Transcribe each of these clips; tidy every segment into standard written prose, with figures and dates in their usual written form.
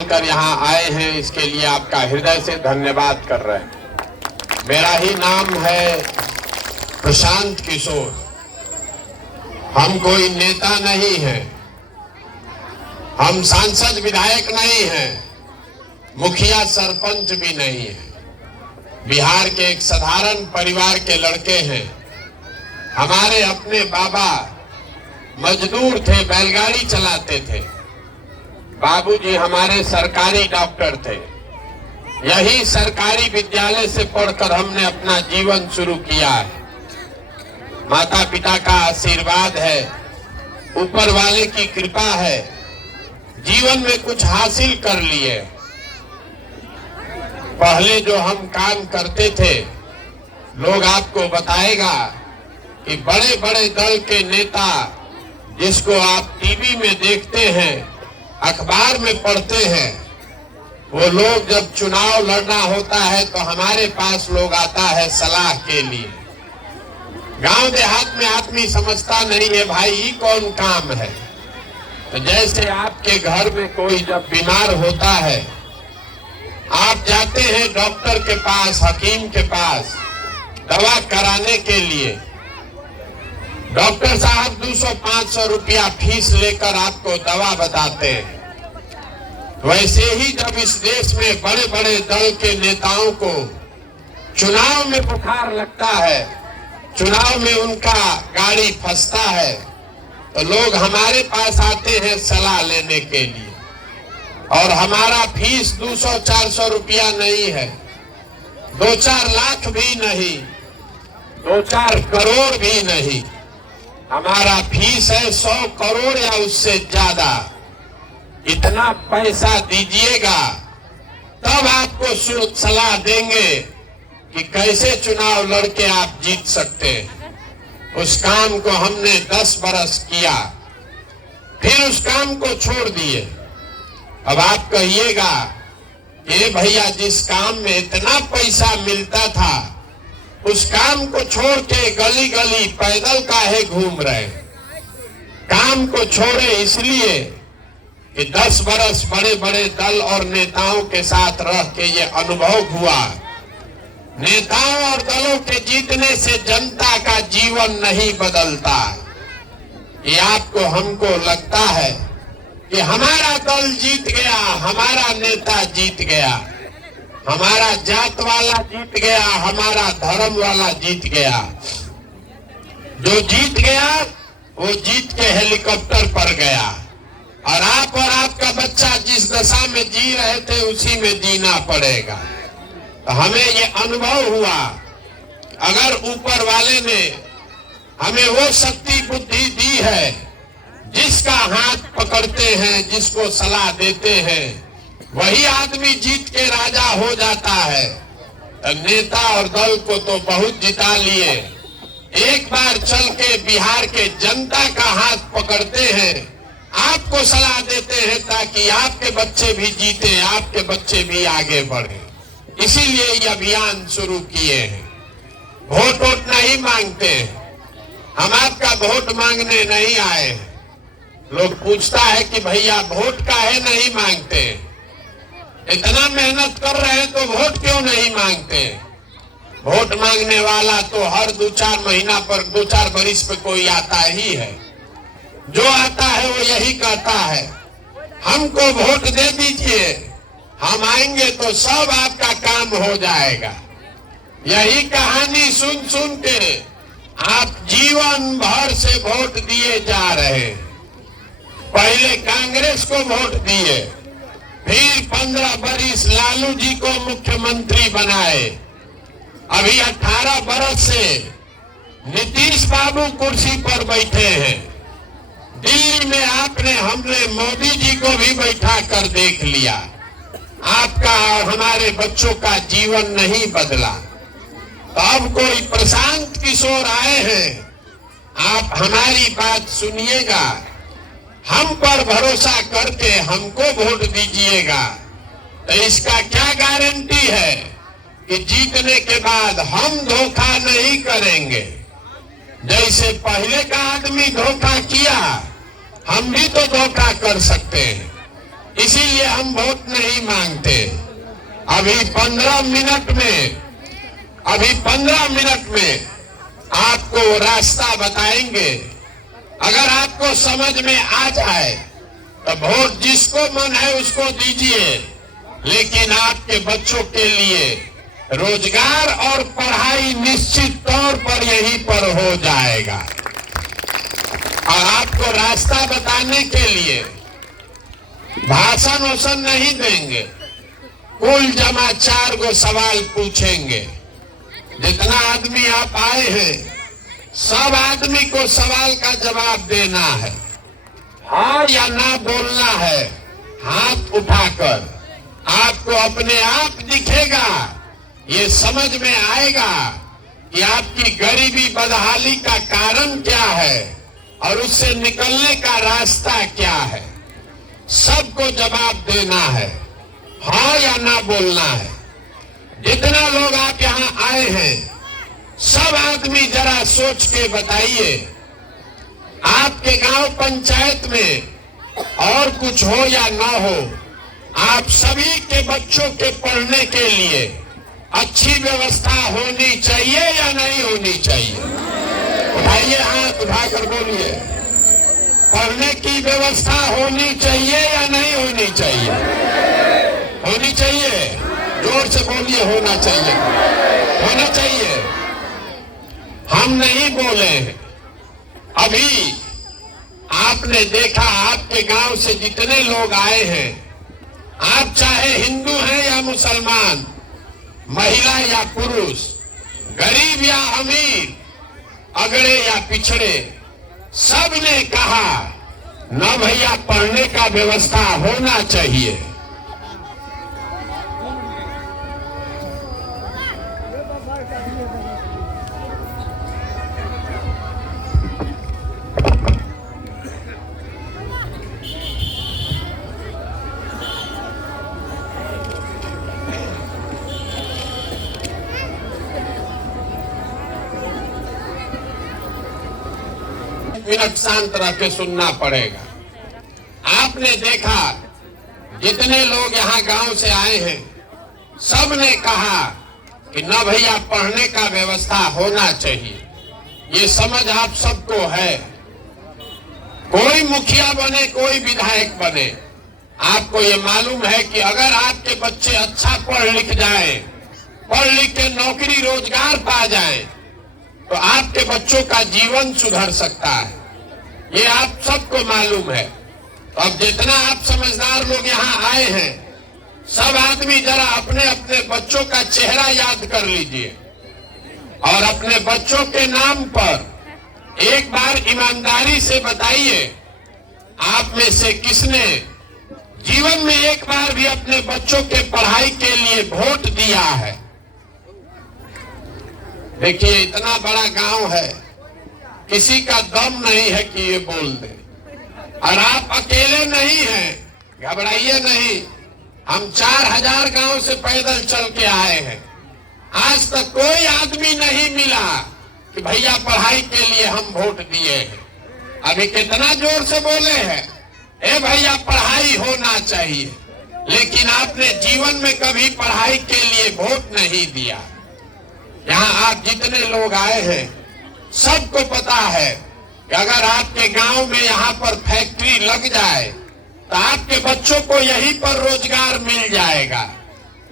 कर यहाँ आए हैं, इसके लिए आपका हृदय से धन्यवाद कर रहे हैं। मेरा ही नाम है प्रशांत किशोर। हम कोई नेता नहीं हैं, हम सांसद विधायक नहीं हैं, मुखिया सरपंच भी नहीं है। बिहार के एक साधारण परिवार के लड़के हैं। हमारे अपने बाबा मजदूर थे, बैलगाड़ी चलाते थे। बाबूजी हमारे सरकारी डॉक्टर थे। यही सरकारी विद्यालय से पढ़कर हमने अपना जीवन शुरू किया है। माता पिता का आशीर्वाद है, ऊपर वाले की कृपा है, जीवन में कुछ हासिल कर लिए। पहले जो हम काम करते थे, लोग आपको बताएगा कि बड़े बड़े दल के नेता जिसको आप टीवी में देखते हैं, अखबार में पढ़ते हैं, वो लोग जब चुनाव लड़ना होता है तो हमारे पास लोग आता है सलाह के लिए। गांव देहात में आदमी समझता नहीं है भाई ये कौन काम है। तो जैसे आपके घर में कोई जब बीमार होता है, आप जाते हैं डॉक्टर के पास, हकीम के पास दवा कराने के लिए। डॉक्टर साहब 200-500 रुपया फीस लेकर आपको दवा बताते हैं। वैसे ही जब इस देश में बड़े बड़े दल के नेताओं को चुनाव में बुखार लगता है, चुनाव में उनका गाड़ी फंसता है, तो लोग हमारे पास आते हैं सलाह लेने के लिए। और हमारा फीस 200-400 रुपया नहीं है, 2-4 लाख भी नहीं, 2-4 करोड़ भी नहीं। हमारा फीस है 100 करोड़ या उससे ज्यादा। इतना पैसा दीजिएगा तब आपको सलाह देंगे कि कैसे चुनाव लड़के आप जीत सकते हैं। उस काम को हमने 10 बरस किया, फिर उस काम को छोड़ दिए। अब आप कहिएगा कि भैया जिस काम में इतना पैसा मिलता था, उस काम को छोड़ के गली गली पैदल काहे घूम रहे। काम को छोड़े इसलिए कि 10 बरस बड़े बड़े दल और नेताओं के साथ रह के ये अनुभव हुआ। नेताओं और दलों के जीतने से जनता का जीवन नहीं बदलता। ये आपको हमको लगता है कि हमारा दल जीत गया, हमारा नेता जीत गया, हमारा जात वाला जीत गया, हमारा धर्म वाला जीत गया। जो जीत गया वो जीत के हेलीकॉप्टर पर गया, और आप और आपका बच्चा जिस दशा में जी रहे थे उसी में जीना पड़ेगा। तो हमें ये अनुभव हुआ, अगर ऊपर वाले ने हमें वो शक्ति बुद्धि दी है, जिसका हाथ पकड़ते हैं, जिसको सलाह देते हैं, वही आदमी जीत के राजा हो जाता है। तो नेता और दल को तो बहुत जिता लिए, एक बार चल के बिहार के जनता का हाथ पकड़ते हैं, आपको सलाह देते हैं ताकि आपके बच्चे भी जीते, आपके बच्चे भी आगे बढ़े। इसीलिए ये अभियान शुरू किए हैं। वोट वोट नहीं मांगते, हम आपका वोट मांगने नहीं आए। लोग पूछता है कि भैया वोट काहे नहीं मांगते, इतना मेहनत कर रहे हैं तो वोट क्यों नहीं मांगते। वोट मांगने वाला तो हर 2-4 महीना पर, 2-4 बरिस पे कोई आता ही है। जो आता है वो यही कहता है हमको वोट दे दीजिए, हम आएंगे तो सब आपका काम हो जाएगा। यही कहानी सुन सुन के आप जीवन भर से वोट दिए जा रहे। पहले कांग्रेस को वोट दिए, फिर 15 बरिस लालू जी को मुख्यमंत्री बनाए, अभी 18 बरस से नीतीश बाबू कुर्सी पर बैठे हैं। दिल्ली में आपने हमने मोदी जी को भी बैठा कर देख लिया, आपका और हमारे बच्चों का जीवन नहीं बदला। तो अब कोई प्रशांत किशोर आए हैं, आप हमारी बात सुनिएगा, हम पर भरोसा करके हमको वोट दीजिएगा। तो इसका क्या गारंटी है कि जीतने के बाद हम धोखा नहीं करेंगे। जैसे पहले का आदमी धोखा किया, हम भी तो धोखा कर सकते हैं। इसीलिए हम वोट नहीं मांगते। अभी 15 मिनट में आपको रास्ता बताएंगे। अगर आपको समझ में आ जाए तो वोट जिसको मन है उसको दीजिए, लेकिन आपके बच्चों के लिए रोजगार और पढ़ाई निश्चित तौर पर यहीं पर हो जाएगा। और आपको रास्ता बताने के लिए भाषण वोषण नहीं देंगे, कुल जमा 4 गो सवाल पूछेंगे। जितना आदमी आप आए हैं सब आदमी को सवाल का जवाब देना है, हाँ या ना बोलना है। हाथ उठाकर आपको अपने आप दिखेगा, ये समझ में आएगा कि आपकी गरीबी बदहाली का कारण क्या है और उससे निकलने का रास्ता क्या है। सबको जवाब देना है, हाँ या ना बोलना है। जितना लोग आप यहाँ आए हैं सब आदमी जरा सोच के बताइए, आपके गांव पंचायत में और कुछ हो या ना हो, आप सभी के बच्चों के पढ़ने के लिए अच्छी व्यवस्था होनी चाहिए या नहीं होनी चाहिए? उठाइए हाथ, उठाकर बोलिए, पढ़ने की व्यवस्था होनी चाहिए या नहीं होनी चाहिए? होनी चाहिए। जोर से बोलिए, होना चाहिए, होना चाहिए। हम नहीं बोले हैं। अभी आपने देखा आपके गांव से जितने लोग आए हैं, आप चाहे हिंदू हैं या मुसलमान, महिला या पुरुष, गरीब या अमीर, अगड़े या पिछड़े, सब ने कहा न भैया पढ़ने का व्यवस्था होना चाहिए। मिनट शांत रह के सुनना पड़ेगा। आपने देखा जितने लोग यहाँ गांव से आए हैं सब ने कहा कि न भैया पढ़ने का व्यवस्था होना चाहिए। ये समझ आप सबको है। कोई मुखिया बने, कोई विधायक बने, आपको ये मालूम है कि अगर आपके बच्चे अच्छा पढ़ लिख जाएं, पढ़ लिख के नौकरी रोजगार पा जाएं, तो आपके बच्चों का जीवन सुधर सकता है। ये आप सबको मालूम है। तो अब जितना आप समझदार लोग यहाँ आए हैं, सब आदमी जरा अपने अपने बच्चों का चेहरा याद कर लीजिए और अपने बच्चों के नाम पर एक बार ईमानदारी से बताइए, आप में से किसने जीवन में एक बार भी अपने बच्चों के पढ़ाई के लिए वोट दिया है? देखिए, इतना बड़ा गांव है, किसी का दम नहीं है कि ये बोल दे। और आप अकेले नहीं हैं, घबराइए नहीं। हम 4000 गांव से पैदल चल के आए हैं। आज तक कोई आदमी नहीं मिला कि भैया पढ़ाई के लिए हम वोट दिए हैं। अभी कितना जोर से बोले हैं, ए भैया पढ़ाई होना चाहिए, लेकिन आपने जीवन में कभी पढ़ाई के लिए वोट नहीं दिया। यहाँ आप जितने लोग आए हैं सबको पता है कि अगर आपके गांव में यहाँ पर फैक्ट्री लग जाए तो आपके बच्चों को यहीं पर रोजगार मिल जाएगा,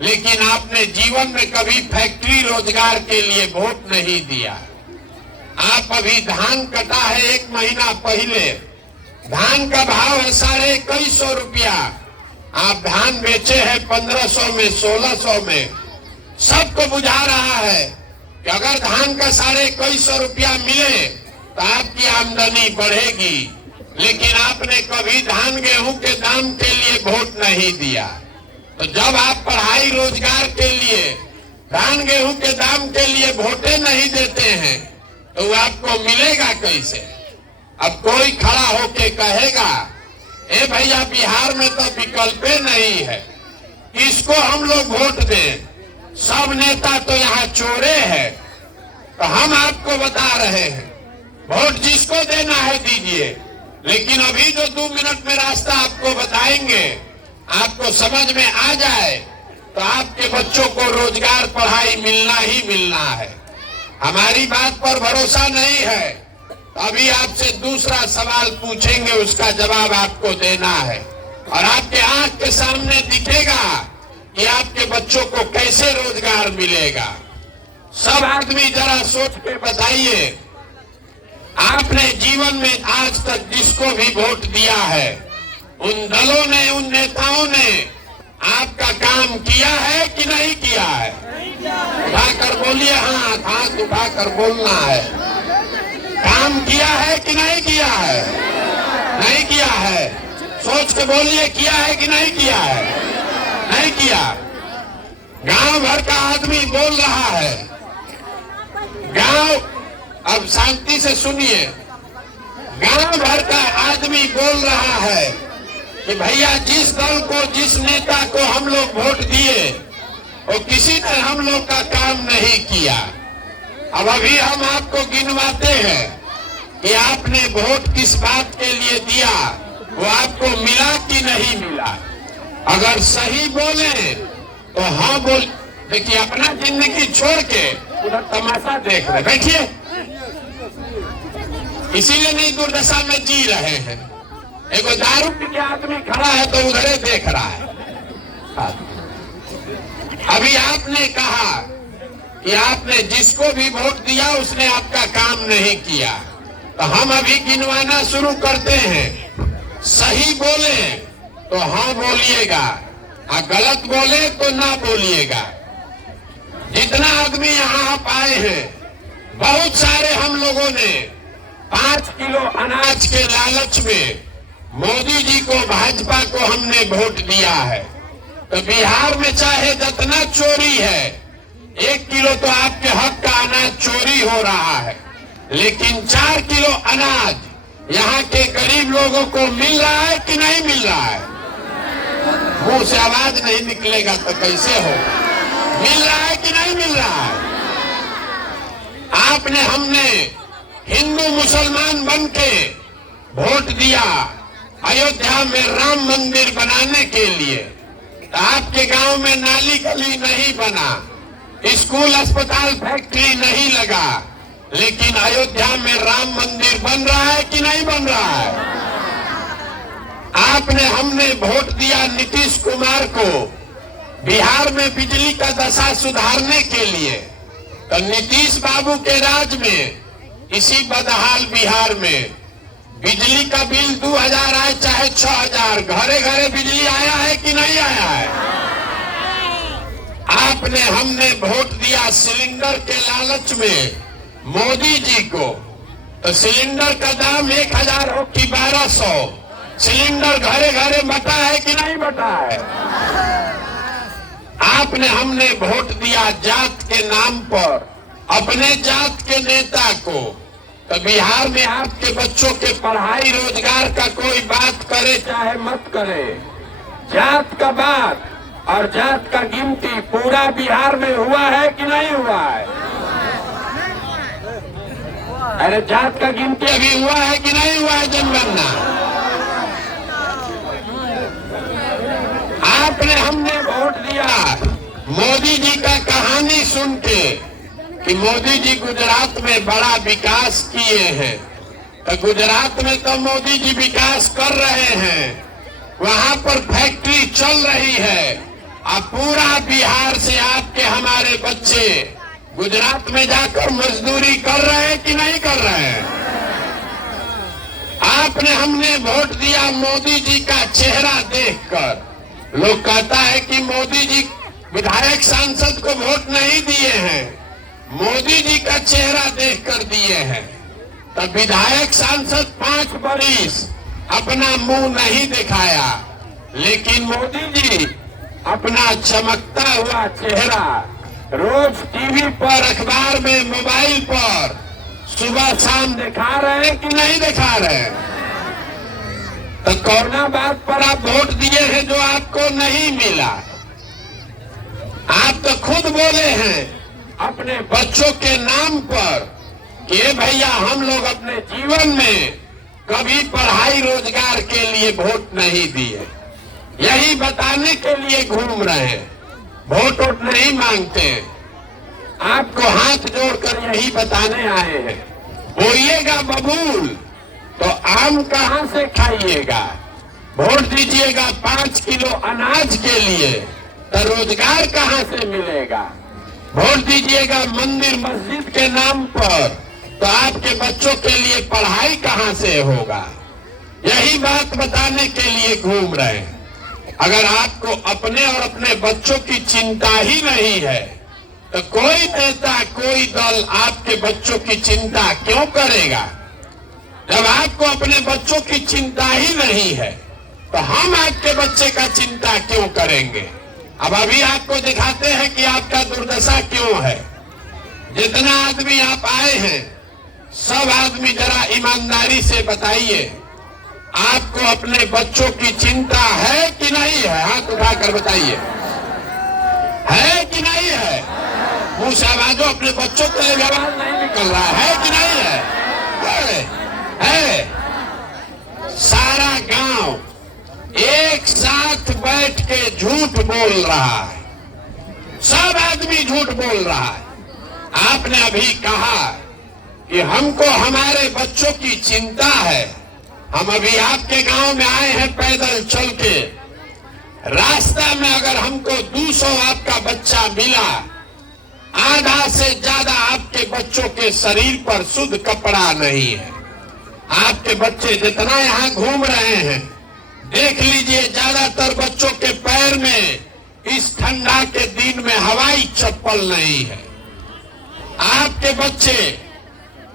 लेकिन आपने जीवन में कभी फैक्ट्री रोजगार के लिए वोट नहीं दिया। आप अभी धान कटा है 1 महीना पहले, धान का भाव है 2150 रुपया, आप धान बेचे हैं 1500 में, 1600 में। सबको बुझा रहा है कि अगर धान का 2150 रुपया मिले तो आपकी आमदनी बढ़ेगी, लेकिन आपने कभी धान गेहूं के दाम के लिए वोट नहीं दिया। तो जब आप पढ़ाई रोजगार के लिए, धान गेहूं के दाम के लिए वोटें नहीं देते हैं तो आपको मिलेगा कैसे? अब कोई खड़ा होके कहेगा, ए भैया बिहार में तो विकल्प नहीं है, किसको हम लोग वोट दें? सब नेता तो यहाँ चोरे हैं। तो हम आपको बता रहे हैं, वोट जिसको देना है दीजिए, लेकिन अभी जो 2 मिनट में रास्ता आपको बताएंगे आपको समझ में आ जाए तो आपके बच्चों को रोजगार पढ़ाई मिलना ही मिलना है। हमारी बात पर भरोसा नहीं है तो अभी आपसे दूसरा सवाल पूछेंगे, उसका जवाब आपको देना है और आपके आंख के सामने दिखेगा कि आपके बच्चों को कैसे रोजगार मिलेगा। सब आदमी जरा सोच के बताइए, आपने जीवन में आज तक जिसको भी वोट दिया है, उन दलों ने, उन नेताओं ने आपका काम किया है कि नहीं किया है? उठाकर बोलिए, हाथ उठाकर बोलना है। काम किया है कि नहीं किया है? नहीं किया है। सोच के बोलिए, किया है कि नहीं किया है? नहीं किया। गांव भर का आदमी बोल रहा है, गांव, अब शांति से सुनिए, गांव भर का आदमी बोल रहा है कि भैया जिस दल को, जिस नेता को हम लोग वोट दिए वो किसी ने हम लोग का काम नहीं किया। अब अभी हम आपको गिनवाते हैं कि आपने वोट किस बात के लिए दिया, वो आपको मिला कि नहीं मिला। अगर सही बोले तो हाँ बोल। देखिए, अपना जिंदगी छोड़ के उधर तमाशा देख रहे, देखिए, इसीलिए नहीं दुर्दशा में जी रहे हैं। एक दारू पी के आदमी खड़ा है तो उधर देख रहा है। अभी आपने कहा कि आपने जिसको भी वोट दिया उसने आपका काम नहीं किया, तो हम अभी गिनवाना शुरू करते हैं। सही बोले तो हाँ बोलिएगा और गलत बोले तो ना बोलिएगा। जितना आदमी यहाँ आप आए हैं, बहुत सारे हम लोगों ने 5 किलो अनाज के लालच में मोदी जी को, भाजपा को हमने वोट दिया है। तो बिहार में चाहे जितना चोरी है, 1 किलो तो आपके हक का अनाज चोरी हो रहा है, लेकिन 4 किलो अनाज यहाँ के गरीब लोगों को मिल रहा है कि नहीं मिल रहा है? मुंह से आवाज नहीं निकलेगा तो कैसे हो? मिल रहा है कि नहीं मिल रहा है? आपने, हमने हिंदू मुसलमान बन के वोट दिया अयोध्या में राम मंदिर बनाने के लिए, तो आपके गांव में नाली गली नहीं बना, स्कूल, अस्पताल, फैक्ट्री नहीं लगा, लेकिन अयोध्या में राम मंदिर बन रहा है कि नहीं बन रहा है? आपने, हमने वोट दिया नीतीश कुमार को बिहार में बिजली का दशा सुधारने के लिए, तो नीतीश बाबू के राज में इसी बदहाल बिहार में बिजली का बिल 2000 आए चाहे 6000, घरे घरे बिजली आया है कि नहीं आया है? आपने, हमने वोट दिया सिलेंडर के लालच में मोदी जी को, तो सिलेंडर का दाम 1000 हो कि 1200, सिलेंडर घरे घरे बटा है कि नहीं बटा है? आपने, हमने वोट दिया जात के नाम पर अपने जात के नेता को, तो बिहार में आपके बच्चों के पढ़ाई रोजगार का कोई बात करे चाहे मत करे, जात का बात और जात का गिनती पूरा बिहार में हुआ है कि नहीं हुआ है? अरे जात का गिनती अभी हुआ है कि नहीं हुआ है? जनगणना आपने, हमने वोट दिया मोदी जी का कहानी सुन के कि मोदी जी गुजरात में बड़ा विकास किए हैं, तो गुजरात में तो मोदी जी विकास कर रहे हैं, वहां पर फैक्ट्री चल रही है, अब पूरा बिहार से आपके हमारे बच्चे गुजरात में जाकर मजदूरी कर रहे हैं कि नहीं कर रहे हैं? आपने, हमने वोट दिया मोदी जी का चेहरा देखकर। लोग कहता है कि मोदी जी विधायक सांसद को वोट नहीं दिए हैं, मोदी जी का चेहरा देखकर दिए हैं। तब विधायक सांसद 5 बरिस अपना मुंह नहीं दिखाया, लेकिन मोदी जी अपना चमकता हुआ चेहरा रोज टीवी पर, अखबार में, मोबाइल पर सुबह शाम दिखा रहे हैं कि नहीं दिखा रहे हैं? तो कौना बात पर आप वोट दिए हैं जो आपको नहीं मिला? आप तो खुद बोले हैं अपने बच्चों के नाम पर कि भैया हम लोग अपने जीवन में कभी पढ़ाई रोजगार के लिए वोट नहीं दिए, यही बताने के लिए घूम रहे हैं, वोट वोट नहीं मांगते हैं, आपको हाथ जोड़कर यही बताने आए हैं। बोइएगा बबूल तो आम कहां से खाइएगा, वोट दीजिएगा 5 किलो अनाज के लिए तो रोजगार कहां से मिलेगा, वोट दीजिएगा मंदिर मस्जिद के नाम पर तो आपके बच्चों के लिए पढ़ाई कहां से होगा। यही बात बताने के लिए घूम रहे हैं। अगर आपको अपने और अपने बच्चों की चिंता ही नहीं है तो कोई नेता कोई दल आपके बच्चों की चिंता क्यों करेगा। जब आपको अपने बच्चों की चिंता ही नहीं है तो हम आपके बच्चे का चिंता क्यों करेंगे। अब अभी आपको दिखाते हैं कि आपका दुर्दशा क्यों है। जितना आदमी आप आए हैं सब आदमी जरा ईमानदारी से बताइए, आपको अपने बच्चों की चिंता है कि नहीं है। हाथ उठाकर बताइए, है कि नहीं है। मुंह से आवाजो अपने बच्चों के लिए आवाज नहीं निकल रहा है कि नहीं है। है। सारा गांव एक साथ बैठ के झूठ बोल रहा है, सब आदमी झूठ बोल रहा है। आपने अभी कहा कि हमको हमारे बच्चों की चिंता है। हम अभी आपके गांव में आए हैं पैदल चल के, रास्ता में अगर हमको 200 आपका बच्चा मिला, आधा से ज्यादा आपके बच्चों के शरीर पर शुद्ध कपड़ा नहीं है। आपके बच्चे जितना यहाँ घूम रहे हैं देख लीजिए, ज्यादातर बच्चों के पैर में इस ठंडा के दिन में हवाई चप्पल नहीं है। आपके बच्चे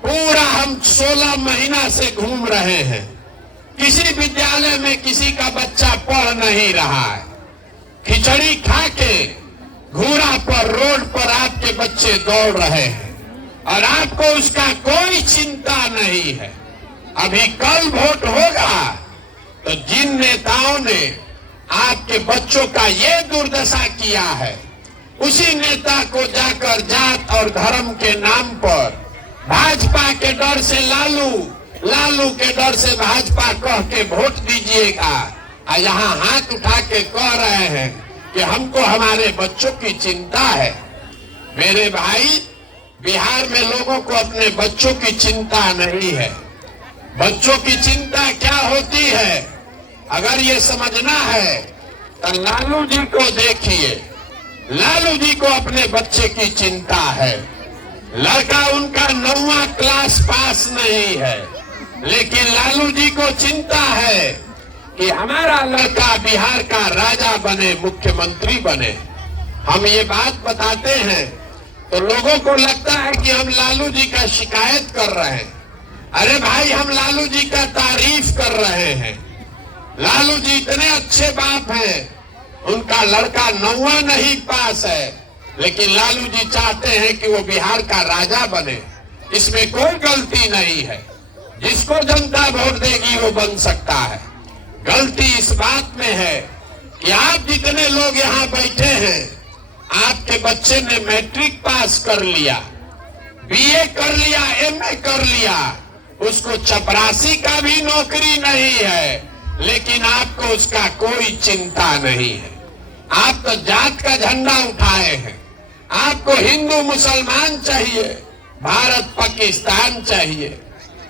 पूरा हम 16 महीना से घूम रहे हैं, किसी विद्यालय में किसी का बच्चा पढ़ नहीं रहा है। खिचड़ी खा के घूरा पर रोड पर आपके बच्चे दौड़ रहे हैं और आपको उसका कोई चिंता नहीं है। अभी कल वोट होगा तो जिन नेताओं ने आपके बच्चों का ये दुर्दशा किया है, उसी नेता को जाकर जात और धर्म के नाम पर भाजपा के डर से लालू, लालू के डर से भाजपा कह के वोट दीजिएगा। और यहाँ हाथ उठा के कह रहे हैं कि हमको हमारे बच्चों की चिंता है। मेरे भाई, बिहार में लोगों को अपने बच्चों की चिंता नहीं है। बच्चों की चिंता क्या होती है, अगर ये समझना है तो लालू जी को देखिए। लालू जी को अपने बच्चे की चिंता है। लड़का उनका 9वां क्लास पास नहीं है, लेकिन लालू जी को चिंता है कि हमारा लड़का बिहार का राजा बने, मुख्यमंत्री बने। हम ये बात बताते हैं तो लोगों को लगता है कि हम लालू जी का शिकायत कर रहे हैं। अरे भाई, हम लालू जी का तारीफ कर रहे हैं। लालू जी इतने अच्छे बाप हैं, उनका लड़का 9वां नहीं पास है, लेकिन लालू जी चाहते हैं कि वो बिहार का राजा बने। इसमें कोई गलती नहीं है, जिसको जनता वोट देगी वो बन सकता है। गलती इस बात में है कि आप जितने लोग यहाँ बैठे हैं, आपके बच्चे ने मैट्रिक पास कर लिया, बीए कर लिया, एमए कर लिया, उसको चपरासी का भी नौकरी नहीं है, लेकिन आपको उसका कोई चिंता नहीं है। आप तो जात का झंडा उठाए हैं। आपको हिंदू मुसलमान चाहिए, भारत पाकिस्तान चाहिए।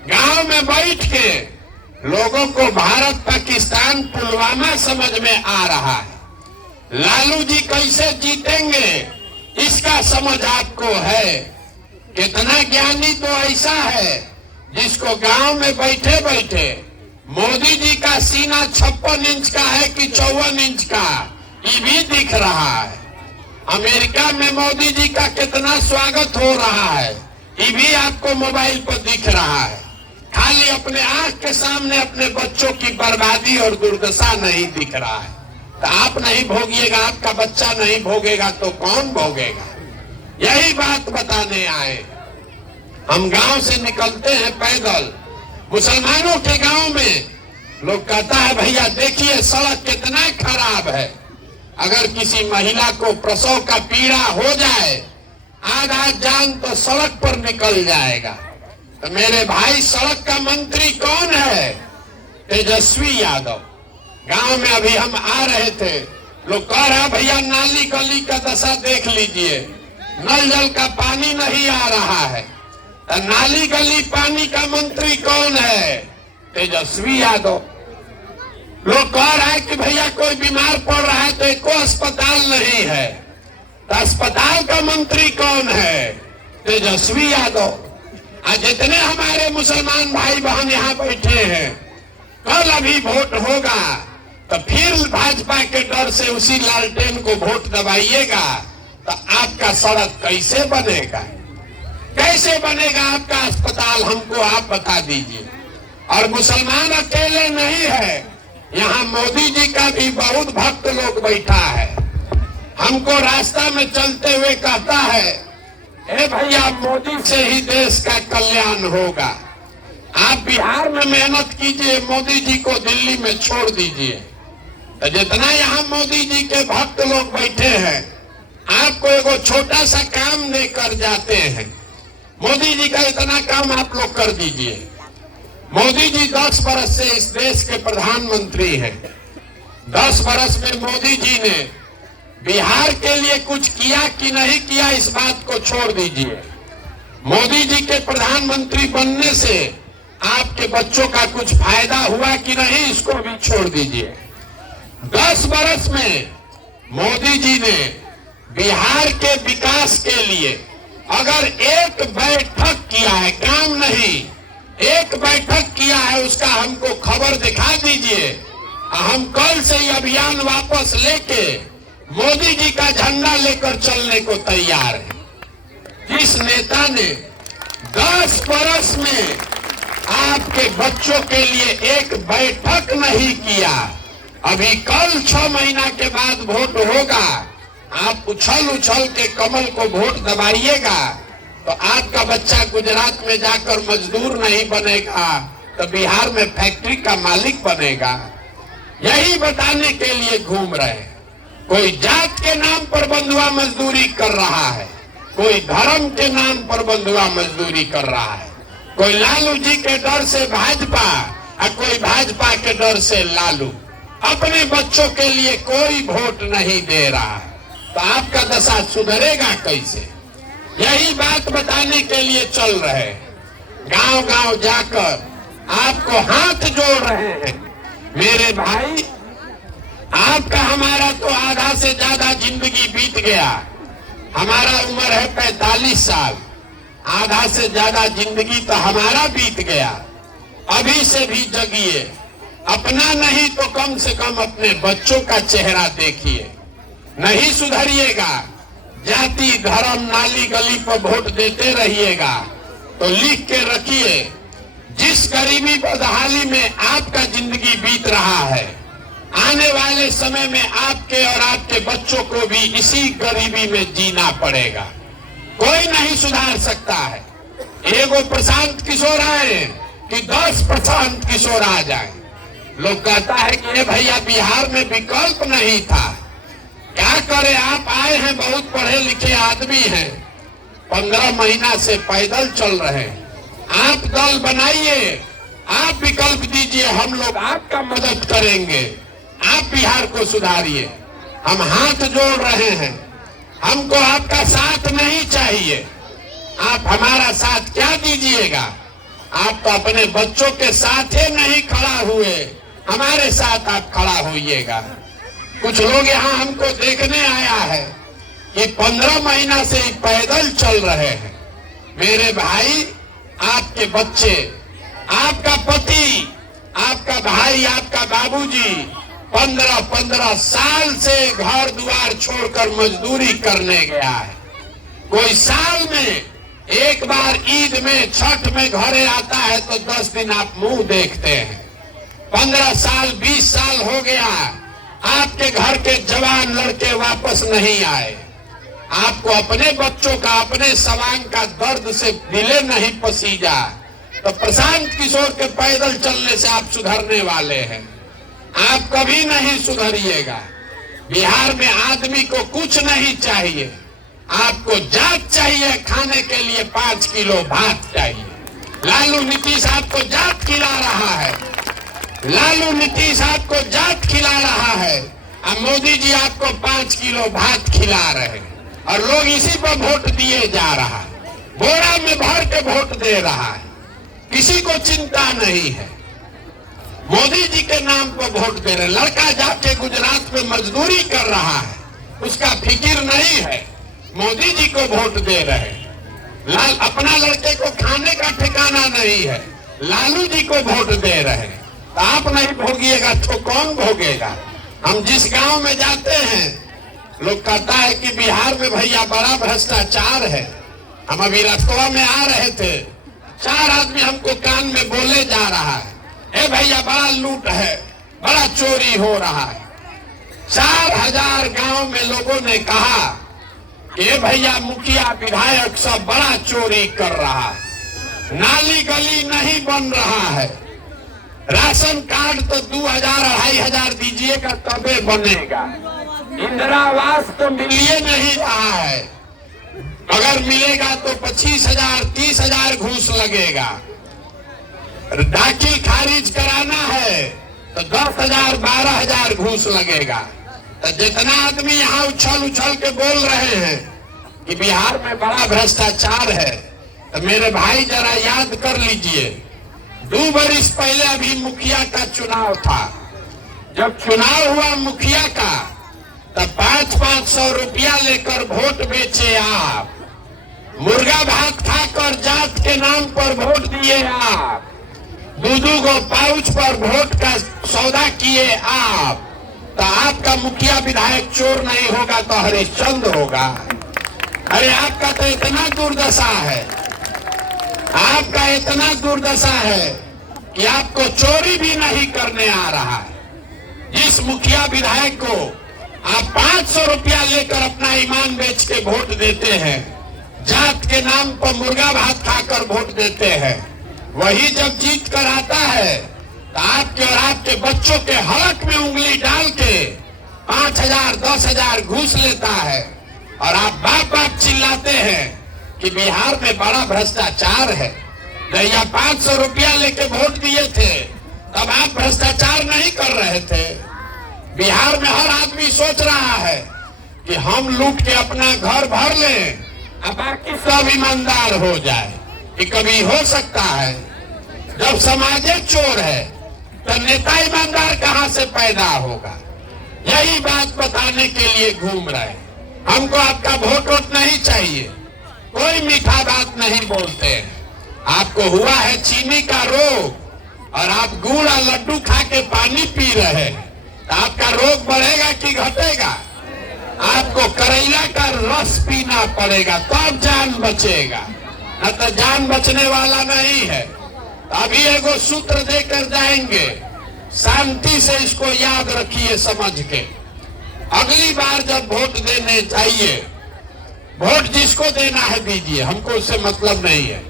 गांव में बैठ के लोगों को भारत पाकिस्तान पुलवामा समझ में आ रहा है। लालू जी कैसे जीतेंगे इसका समझ आपको है। कितना ज्ञानी तो ऐसा है जिसको गांव में बैठे बैठे मोदी जी का सीना 56 इंच का है कि 54 इंच का, ये भी दिख रहा है। अमेरिका में मोदी जी का कितना स्वागत हो रहा है, ये भी आपको मोबाइल पर दिख रहा है। खाली अपने आंख के सामने अपने बच्चों की बर्बादी और दुर्दशा नहीं दिख रहा है। तो आप नहीं भोगिएगा, आपका बच्चा नहीं भोगेगा तो कौन भोगेगा। यही बात बताने आए। हम गांव से निकलते हैं पैदल, मुसलमानों के गांव में लोग कहता है भैया देखिए सड़क कितना खराब है। अगर किसी महिला को प्रसव का पीड़ा हो जाए, आधा जान तो सड़क पर निकल जाएगा। तो मेरे भाई, सड़क का मंत्री कौन है? तेजस्वी यादव। गांव में अभी हम आ रहे थे, लोग कह रहा भैया नाली गली का दशा देख लीजिए, नल जल का पानी नहीं आ रहा है। तो नाली गली पानी का मंत्री कौन है? तेजस्वी यादव। लोग कह रहा है कि भैया कोई बीमार पड़ रहा है तो एको अस्पताल नहीं है, तो अस्पताल का मंत्री कौन है? तेजस्वी यादव। आज जितने हमारे मुसलमान भाई बहन यहाँ बैठे हैं, कल अभी वोट होगा तो फिर भाजपा के डर से उसी लालटेन को वोट दबाइएगा, तो आपका सड़क कैसे बनेगा? कैसे बनेगा आपका अस्पताल? हमको आप बता दीजिए। और मुसलमान अकेले नहीं है, यहाँ मोदी जी का भी बहुत भक्त लोग बैठा है। हमको रास्ता में चलते हुए कहता है, ए भैया मोदी से ही देश का कल्याण होगा, आप बिहार में मेहनत कीजिए, मोदी जी को दिल्ली में छोड़ दीजिए। तो जितना यहाँ मोदी जी के भक्त लोग बैठे हैं, आपको एगो छोटा सा काम देकर जाते हैं। मोदी जी का इतना काम आप लोग कर दीजिए। मोदी जी 10 बरस से इस देश के प्रधानमंत्री हैं। 10 बरस में मोदी जी ने बिहार के लिए कुछ किया कि नहीं किया, इस बात को छोड़ दीजिए। मोदी जी के प्रधानमंत्री बनने से आपके बच्चों का कुछ फायदा हुआ कि नहीं, इसको भी छोड़ दीजिए। 10 बरस में मोदी जी ने बिहार के विकास के लिए अगर एक बैठक किया है, काम नहीं, एक बैठक किया है, उसका हमको खबर दिखा दीजिए। हम कल से ही अभियान वापस लेके मोदी जी का झंडा लेकर चलने को तैयार है। जिस नेता ने 10 बरस में आपके बच्चों के लिए एक बैठक नहीं किया, अभी कल 6 महीना के बाद वोट होगा, आप उछल उछल के कमल को वोट दबाइएगा, तो आपका बच्चा गुजरात में जाकर मजदूर नहीं बनेगा, तो बिहार में फैक्ट्री का मालिक बनेगा। यही बताने के लिए घूम रहे हैं। कोई जात के नाम पर बंधुआ मजदूरी कर रहा है, कोई धर्म के नाम पर बंधुआ मजदूरी कर रहा है, कोई लालू जी के डर से भाजपा और कोई भाजपा के डर से लालू। अपने बच्चों के लिए कोई वोट नहीं दे रहा है, तो आपका दशा सुधरेगा कैसे? यही बात बताने के लिए चल रहे हैं। गांव गांव जाकर आपको हाथ जोड़ रहे हैं। मेरे भाई, आपका हमारा तो आधा से ज्यादा जिंदगी बीत गया। हमारा उम्र है 45 साल, आधा से ज्यादा जिंदगी तो हमारा बीत गया। अभी से भी जगिए, अपना नहीं तो कम से कम अपने बच्चों का चेहरा देखिए। नहीं सुधरिएगा, जाति धर्म नाली गली पर वोट देते रहिएगा, तो लिख के रखिए, जिस गरीबी बदहाली में आपका जिंदगी बीत रहा है, आने वाले समय में आपके और आपके बच्चों को भी इसी गरीबी में जीना पड़ेगा। कोई नहीं सुधार सकता है। एगो प्रशांत किशोर आए कि 10 प्रशांत किशोर आ जाए। लोग कहता है कि ये भैया बिहार में विकल्प नहीं था, क्या करे, आप आए हैं, बहुत पढ़े लिखे आदमी हैं, 15 महीना से पैदल चल रहे हैं। आप दल बनाइए, आप विकल्प दीजिए, हम लोग आपका मदद करेंगे, आप बिहार को सुधारिए। हम हाथ जोड़ रहे हैं, हमको आपका साथ नहीं चाहिए। आप हमारा साथ क्या दीजिएगा? आप तो अपने बच्चों के साथ ही नहीं खड़ा हुए, हमारे साथ आप खड़ा होइएगा। कुछ लोग यहाँ हमको देखने आया है कि 15 महीना से पैदल चल रहे हैं। मेरे भाई, आपके बच्चे, आपका पति, आपका भाई, आपका बाबूजी 15-15 साल से घर द्वार छोड़कर मजदूरी करने गया है। कोई साल में एक बार ईद में, छठ में घरे आता है तो 10 दिन आप मुंह देखते हैं। 15 साल 20 साल हो गया, आपके घर के जवान लड़के वापस नहीं आए। आपको अपने बच्चों का, अपने सवांग का दर्द से दिले नहीं पसीजा, तो प्रशांत किशोर के पैदल चलने से आप सुधरने वाले हैं? आप कभी नहीं सुधरिएगा। बिहार में आदमी को कुछ नहीं चाहिए, आपको जात चाहिए, खाने के लिए 5 किलो भात चाहिए। लालू नीतीश आपको जात खिला रहा है, लालू नीतीश आपको जात खिला रहा है और मोदी जी आपको 5 किलो भात खिला रहे हैं और लोग इसी पर वोट दिए जा रहा है। बोरा में भर के वोट दे रहा है, किसी को चिंता नहीं है। मोदी जी के नाम पर वोट दे रहे। लड़का जाके गुजरात में मजदूरी कर रहा है, उसका फिक्र नहीं है, मोदी जी को वोट दे रहे। लाल अपना लड़के को खाने का ठिकाना नहीं है, लालू जी को वोट दे रहे। तो आप नहीं भोगिएगा तो कौन भोगेगा? हम जिस गांव में जाते हैं लोग कहता है कि बिहार में भैया बड़ा भ्रष्टाचार है। हम अभी रास्तवा में आ रहे थे, 4 आदमी हमको कान में बोले जा रहा है, ए भैया बड़ा लूट है, बड़ा चोरी हो रहा है। 4000 गांव में लोगों ने कहा कि भैया मुखिया विधायक सब बड़ा चोरी कर रहा है, नाली गली नहीं बन रहा है, राशन कार्ड तो 2000-2500 दीजिएगा तबे बनेगा, इंदिरा आवास तो मिलिए नहीं रहा है, अगर मिलेगा तो 25,000-30,000 घूस लगेगा, दाखिल खारिज कराना है तो 10,000-12,000 घूस लगेगा। तो जितना आदमी यहाँ उछल उछल के बोल रहे हैं कि बिहार में बड़ा भ्रष्टाचार है, तो मेरे भाई जरा याद कर लीजिए, 2 बरिस पहले अभी मुखिया का चुनाव था। जब चुनाव हुआ मुखिया का तब 500-500 रुपया लेकर वोट बेचे आप, मुर्गा भात खाकर जात के नाम पर वोट दिए आप, 2-2 गो पाउच पर वोट का सौदा किए आप। तो आपका मुखिया विधायक चोर नहीं होगा तो हरिश्चंद्र होगा। अरे आपका तो इतना दुर्दशा है, आपका इतना दुर्दशा है कि आपको चोरी भी नहीं करने आ रहा है। जिस मुखिया विधायक को आप 500 रुपया लेकर अपना ईमान बेच के वोट देते हैं, जात के नाम पर मुर्गा भात खाकर वोट देते हैं, वही जब जीत कर आता है तो आपके और आपके बच्चों के हलक में उंगली डाल के 5,000-10,000 घूस लेता है और आप बाप बाप चिल्लाते हैं कि बिहार में बड़ा भ्रष्टाचार है। भैया 500 रुपया लेके वोट दिए थे तब आप भ्रष्टाचार नहीं कर रहे थे। बिहार में हर आदमी सोच रहा है कि हम लूट के अपना घर भर लें, अब बाकी सब ईमानदार हो जाए। कि कभी हो सकता है जब समाज चोर है तो नेता ईमानदार कहां से पैदा होगा? यही बात बताने के लिए घूम रहे। हमको आपका वोट नहीं चाहिए, कोई मीठा बात नहीं बोलते हैं। आपको हुआ है चीनी का रोग और आप गुड़ और लड्डू खा के पानी पी रहे हैं, तो आपका रोग बढ़ेगा कि घटेगा? आपको करेला का रस पीना पड़ेगा तब जान बचेगा, न तो जान बचने वाला नहीं है। अभी एगो सूत्र देकर जाएंगे, शांति से इसको याद रखिए समझ के। अगली बार जब वोट देने जाइए, वोट जिसको देना है दीजिए, हमको उससे मतलब नहीं है।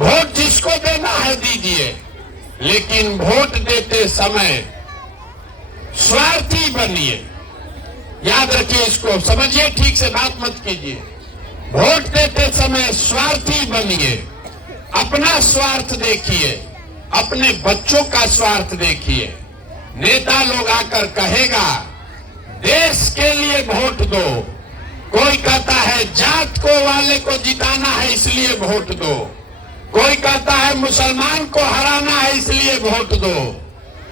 वोट जिसको देना है दीजिए, लेकिन वोट देते समय स्वार्थी बनिए। याद रखिए इसको, समझिए ठीक से, बात मत कीजिए। वोट देते समय स्वार्थी बनिए, अपना स्वार्थ देखिए, अपने बच्चों का स्वार्थ देखिए। नेता लोग आकर कहेगा देश के लिए वोट दो, कोई कहता है जात को वाले को जिताना है इसलिए वोट दो, कोई कहता है मुसलमान को हराना है इसलिए वोट दो,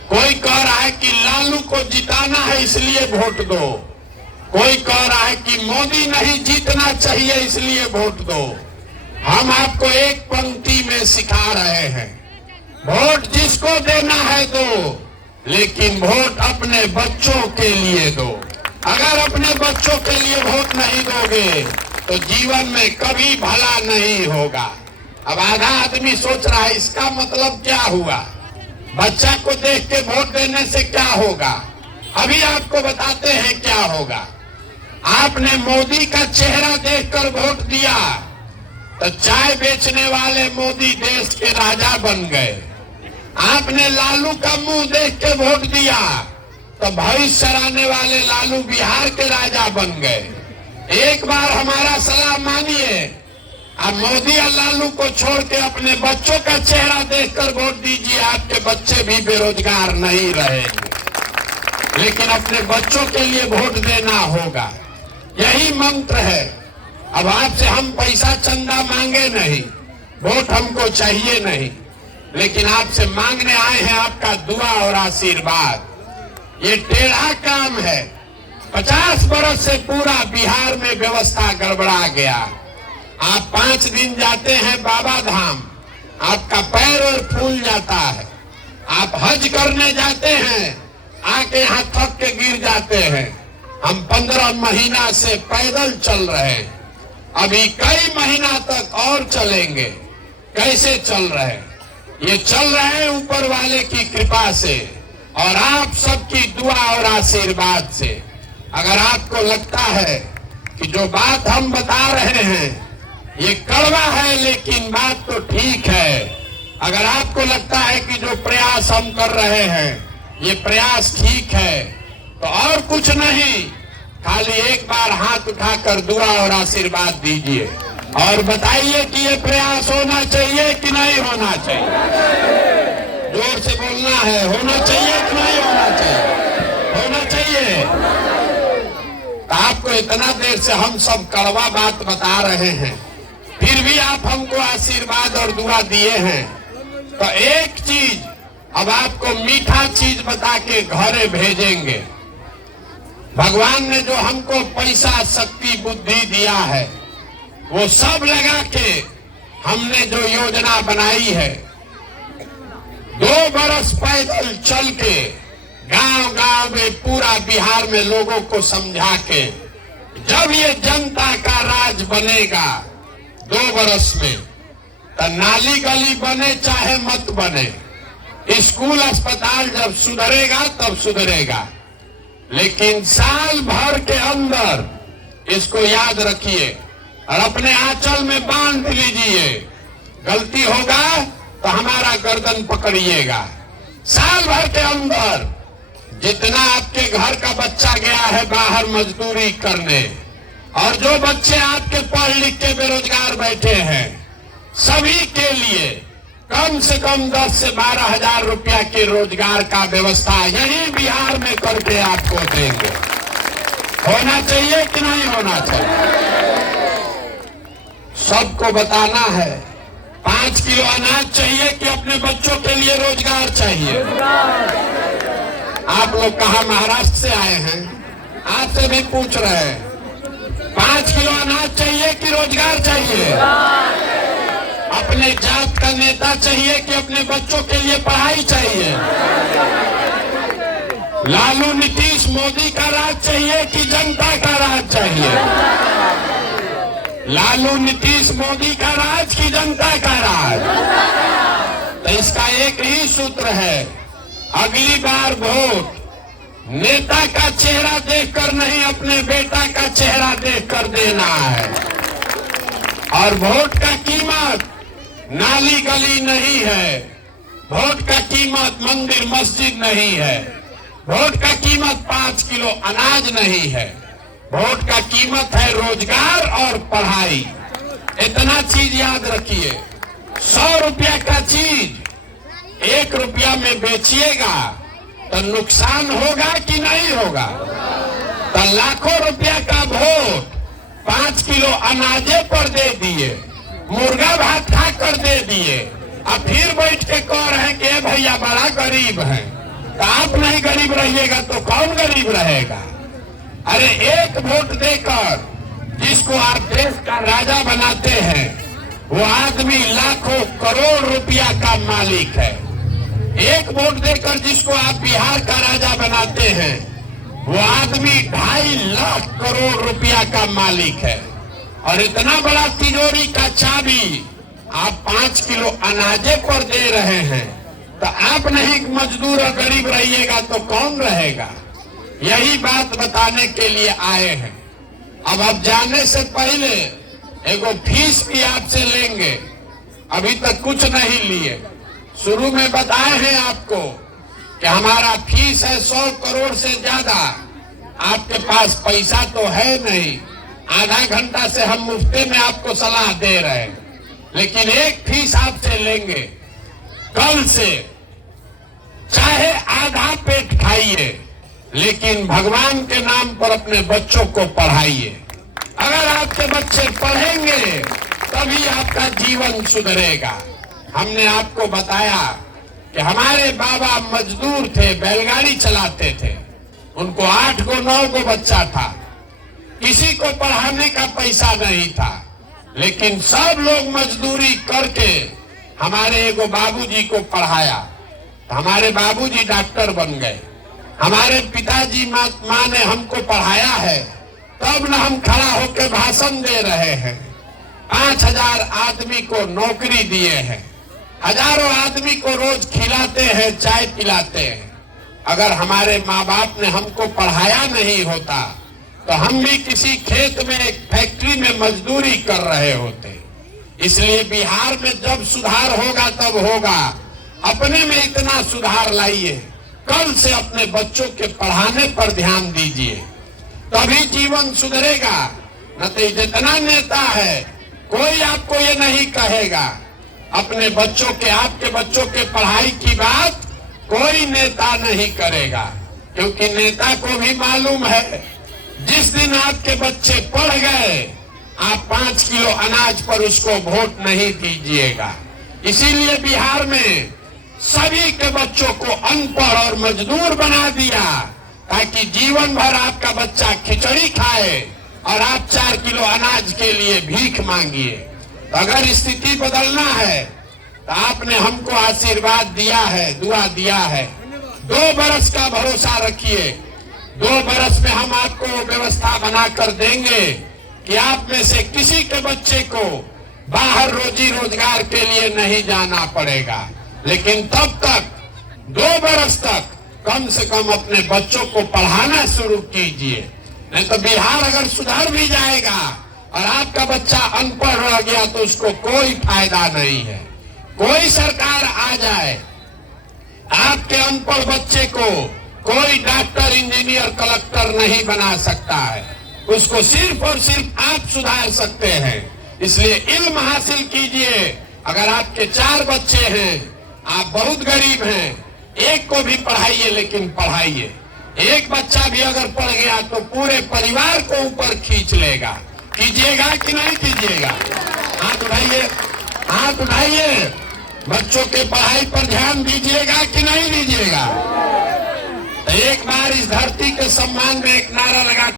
कोई कह रहा है कि लालू को जिताना है इसलिए वोट दो, कोई कह रहा है कि मोदी नहीं जीतना चाहिए इसलिए वोट दो। हम आपको एक पंक्ति में सिखा रहे हैं, वोट जिसको देना है दो, लेकिन वोट अपने बच्चों के लिए दो। अगर अपने बच्चों के लिए वोट नहीं दोगे तो जीवन में कभी भला नहीं होगा। अब आधा आदमी सोच रहा है इसका मतलब क्या हुआ, बच्चा को देख के वोट देने से क्या होगा? अभी आपको बताते हैं क्या होगा। आपने मोदी का चेहरा देखकर वोट दिया तो चाय बेचने वाले मोदी देश के राजा बन गए। आपने लालू का मुंह देख के वोट दिया तो भविष्य चराने वाले लालू बिहार के राजा बन गए। एक बार हमारा सलाह मानिए, अब मोदी और लालू को छोड़ के अपने बच्चों का चेहरा देखकर वोट दीजिए। आपके बच्चे भी बेरोजगार नहीं रहेंगे, लेकिन अपने बच्चों के लिए वोट देना होगा। यही मंत्र है। अब आपसे हम पैसा चंदा मांगे नहीं, वोट हमको चाहिए नहीं, लेकिन आपसे मांगने आए हैं आपका दुआ और आशीर्वाद। ये टेढ़ा काम है। 50 बरस से पूरा बिहार में व्यवस्था गड़बड़ा गया। आप 5 दिन जाते हैं बाबा धाम, आपका पैर और फूल जाता है। आप हज करने जाते हैं, आके यहाँ थक के गिर जाते हैं। हम 15 महीना से पैदल चल रहे हैं, अभी कई महीना तक और चलेंगे। कैसे चल रहे हैं? ये चल रहे हैं ऊपर वाले की कृपा से और आप सबकी दुआ और आशीर्वाद से। अगर आपको लगता है कि जो बात हम बता रहे हैं ये कड़वा है, लेकिन बात तो ठीक है, अगर आपको लगता है कि जो प्रयास हम कर रहे हैं ये प्रयास ठीक है, तो और कुछ नहीं, खाली एक बार हाथ उठाकर दुआ और आशीर्वाद दीजिए और बताइए कि ये प्रयास होना चाहिए कि नहीं होना चाहिए। जोर से बोलना है, होना चाहिए कि नहीं होना चाहिए? होना चाहिए। तो आपको इतना देर से हम सब कड़वा बात बता रहे हैं, फिर भी आप हमको आशीर्वाद और दुआ दिए हैं। तो एक चीज अब आपको मीठा चीज बता के घरे भेजेंगे। भगवान ने जो हमको पैसा, शक्ति, बुद्धि दिया है वो सब लगा के हमने जो योजना बनाई है, 2 बरस पैदल चल के गांव-गांव में पूरा बिहार में लोगों को समझा के, जब ये जनता का राज बनेगा 2 बरस में, तो नाली गली बने चाहे मत बने, स्कूल अस्पताल जब सुधरेगा तब सुधरेगा, लेकिन साल भर के अंदर इसको याद रखिए और अपने आंचल में बांध लीजिए। गलती होगा तो हमारा गर्दन पकड़िएगा। साल भर के अंदर जितना आपके घर का बच्चा गया है बाहर मजदूरी करने, और जो बच्चे आपके पढ़ लिख के बेरोजगार बैठे हैं, सभी के लिए कम से कम 10 से 12 हजार रुपया के रोजगार का व्यवस्था यही बिहार में करके आपको देंगे। होना चाहिए कि नहीं होना चाहिए? सबको बताना है। 5 किलो अनाज चाहिए कि अपने बच्चों के लिए रोजगार चाहिए? आप लोग कहाँ महाराष्ट्र से आए हैं? आपसे भी पूछ रहे हैं। 5 किलो अनाज चाहिए कि रोजगार चाहिए? अपने जात का नेता चाहिए कि अपने बच्चों के लिए पढ़ाई चाहिए? लालू, नीतीश, मोदी का राज चाहिए कि जनता का राज चाहिए? लालू, नीतीश, मोदी का राज की जनता का राज? तो इसका एक ही सूत्र है, अगली बार वोट नेता का चेहरा देखकर नहीं, अपने बेटा का चेहरा देखकर देना है। और वोट का कीमत नाली गली नहीं है, वोट का कीमत मंदिर मस्जिद नहीं है, वोट का कीमत 5 किलो अनाज नहीं है, वोट का कीमत है रोजगार और पढ़ाई। इतना चीज याद रखिए। 100 रुपया का चीज 1 रुपया में बेचिएगा तो नुकसान होगा कि नहीं होगा? तो लाखों रुपया का वोट 5 किलो अनाजे पर दे दिए, मुर्गा भात खा कर दे दिए, अब फिर बैठ के कह रहे हैं कि भैया बड़ा गरीब है। तो आप नहीं गरीब रहिएगा तो कौन गरीब रहेगा? अरे एक वोट देकर जिसको आप देश का राजा बनाते हैं, वो आदमी लाखों करोड़ रुपया का मालिक है। एक वोट देकर जिसको आप बिहार का राजा बनाते हैं, वो आदमी 2.5 लाख करोड़ रुपया का मालिक है। और इतना बड़ा तिजोरी का चाबी आप 5 किलो अनाजे पर दे रहे हैं, तो आप नहीं मजदूर और गरीब रहिएगा तो कौन रहेगा? यही बात बताने के लिए आए हैं। अब जाने से पहले एगो फीस भी आपसे लेंगे। अभी तक कुछ नहीं लिए, शुरू में बताए हैं आपको कि हमारा फीस है 100 करोड़ से ज्यादा। आपके पास पैसा तो है नहीं, आधा घंटा से हम मुफ्ते में आपको सलाह दे रहे हैं, लेकिन एक फीस आपसे लेंगे। कल से चाहे आधा पेट खाइए, लेकिन भगवान के नाम पर अपने बच्चों को पढ़ाइए। अगर आपके बच्चे पढ़ेंगे तभी आपका जीवन सुधरेगा। हमने आपको बताया कि हमारे बाबा मजदूर थे, बैलगाड़ी चलाते थे, उनको 8 को 9 को बच्चा था, किसी को पढ़ाने का पैसा नहीं था, लेकिन सब लोग मजदूरी करके हमारे एगो बाबूजी को पढ़ाया। हमारे बाबूजी डॉक्टर बन गए। हमारे पिताजी माँ ने हमको पढ़ाया है, तब न हम खड़ा होकर भाषण दे रहे हैं। 5000 आदमी को नौकरी दिए हैं, हजारों आदमी को रोज खिलाते हैं, चाय पिलाते हैं। अगर हमारे माँ बाप ने हमको पढ़ाया नहीं होता तो हम भी किसी खेत में, एक फैक्ट्री में मजदूरी कर रहे होते। इसलिए बिहार में जब सुधार होगा तब होगा। अपने में इतना सुधार लाइए, कल से अपने बच्चों के पढ़ाने पर ध्यान दीजिए, तभी जीवन सुधरेगा। न तो जितना नेता है कोई आपको ये नहीं कहेगा। अपने बच्चों के, आपके बच्चों के पढ़ाई की बात कोई नेता नहीं करेगा, क्योंकि नेता को भी मालूम है जिस दिन आपके बच्चे पढ़ गए, आप 5 किलो अनाज पर उसको वोट नहीं दीजिएगा। इसीलिए बिहार में सभी के बच्चों को अनपढ़ और मजदूर बना दिया, ताकि जीवन भर आपका बच्चा खिचड़ी खाए और आप 4 किलो अनाज के लिए भीख मांगिए। तो अगर स्थिति बदलना है तो आपने हमको आशीर्वाद दिया है, दुआ दिया है। 2 बरस का भरोसा रखिए। 2 बरस में हम आपको व्यवस्था बनाकर देंगे कि आप में से किसी के बच्चे को बाहर रोजी रोजगार के लिए नहीं जाना पड़ेगा। लेकिन तब तक 2 बरस तक कम से कम अपने बच्चों को पढ़ाना शुरू कीजिए। नहीं तो बिहार अगर सुधर भी जाएगा और आपका बच्चा अनपढ़ रह गया तो उसको कोई फायदा नहीं है। कोई सरकार आ जाए, आपके अनपढ़ बच्चे को कोई डॉक्टर, इंजीनियर, कलेक्टर नहीं बना सकता है। उसको सिर्फ और सिर्फ आप सुधार सकते हैं। इसलिए इल्म हासिल कीजिए। अगर आपके 4 बच्चे हैं, आप बहुत गरीब हैं, एक को भी पढ़ाइए, लेकिन पढ़ाइए। एक बच्चा भी अगर पढ़ गया तो पूरे परिवार को ऊपर खींच लेगा। कीजिएगा कि नहीं कीजिएगा? हाथ उठाइए, हाथ उठाइए। बच्चों के पढ़ाई पर ध्यान दीजिएगा कि नहीं दीजिएगा? एक बार इस धरती के सम्मान में एक नारा लगा